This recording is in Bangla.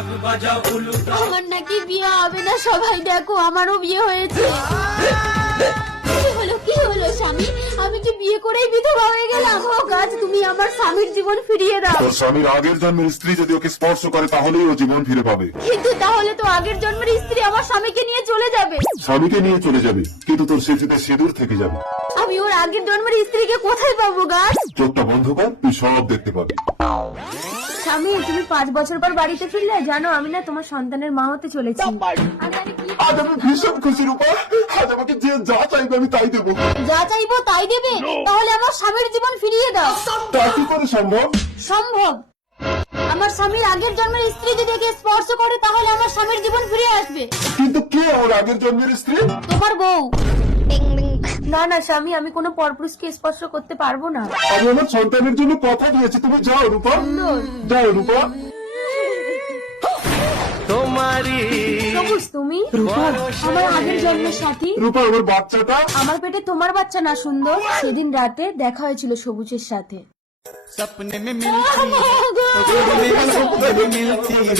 আমার নাকি বিয়ে হবে না, সবাই দেখো আমারও বিয়ে হয়েছে। কি হলো স্বামী, আমি কি বিয়ে করেই বিধবা হয়ে গেলাম? ও গাছ, তুমি আমার স্বামীর জীবন ফিরিয়ে দাও। তোর স্বামীর আগের জন্মের স্ত্রী যদি ওকে স্পর্শ করে তাহলেই ও জীবন ফিরে পাবে। কিন্তু তাহলে তো আগের জন্মের স্ত্রী আমার স্বামীকে নিয়ে চলে যাবে। স্বামীকে নিয়ে চলে যাবে, কিন্তু তোর স্মৃতিতে সিঁদুর থেকে যাবে। আমি ওর আগের জন্মের স্ত্রীকে কোথায় পাবো গাছ? চোখটা বন্ধ কর, তুই সব দেখতে পাবি। স্বামী, তুমি 5 বছর পর বাড়িতে ফিরলে। জানো আমি না তোমার সন্তানের মা হতে চলেছি। আজ আমি ভীষণ খুশি রূপা, আজ আমাকে যে যা চাইবে আমি তাই দেবো। যা চাইবো তাই দেবে? তাহলে আমার স্বামীর জীবন ফিরিয়ে দাও। তা কি করে সম্ভব? সম্ভব। আমার স্বামীর আগের জন্মের স্ত্রী যদি একে স্পর্শ করে তাহলে আমার স্বামীর জীবন ফিরে আসবে। কিন্তু কে ওর আগের জন্মের স্ত্রী? তোমার বউ। না না স্বামী, আমি কোনো পরপুরুষকে স্পর্শ করতে পারবো না। আমি আমার সন্তানের জন্য কথা দিয়েছি, তুমি যাও রূপা, যাও রূপা। সবুজ, তুমি আমার আগের জন্মের সাথী। রূপা, আমার বাচ্চাটা। আমার পেটে তোমার বাচ্চা না সুন্দর? সেদিন রাতে দেখা হয়েছিল সবুজের সাথে। सपने में मिलती है